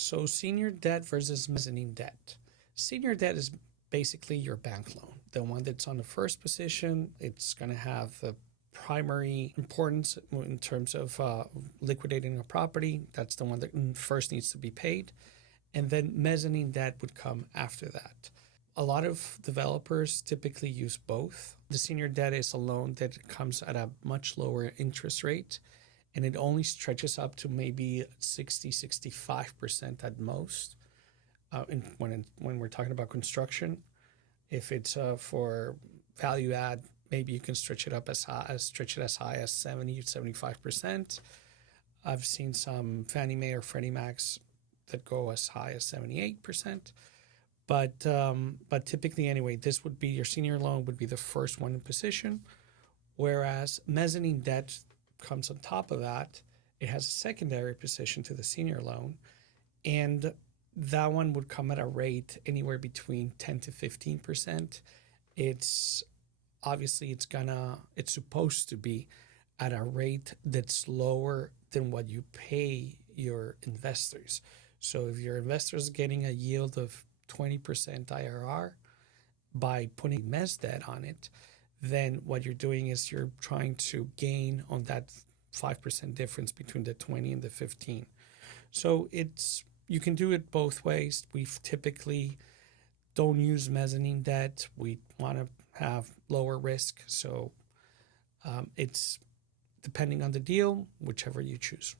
So senior debt versus mezzanine debt. Senior debt is basically your bank loan. The one that's on the first position, it's going to have the primary importance in terms of liquidating a property. That's the one that first needs to be paid. And then mezzanine debt would come after that. A lot of developers typically use both. The senior debt is a loan that comes at a much lower interest rate, and it only stretches up to maybe 65% at most. When we're talking about construction, if it's for value add, maybe you can stretch it as high as 70-75%. I've seen some Fannie Mae or Freddie Macs that go as high as 78%. But typically anyway, this would be your senior loan would be the first one in position, whereas mezzanine debt comes on top of that. It has a secondary position to the senior loan, and that one would come at a rate anywhere between 10 to 15%. It's obviously it's supposed to be at a rate that's lower than what you pay your investors. So if your investor is getting a yield of 20% IRR by putting mezz debt on it, then what you're doing is you're trying to gain on that 5% difference between the 20 and the 15. So you can do it both ways. We typically don't use mezzanine debt. We want to have lower risk. So it's depending on the deal, whichever you choose.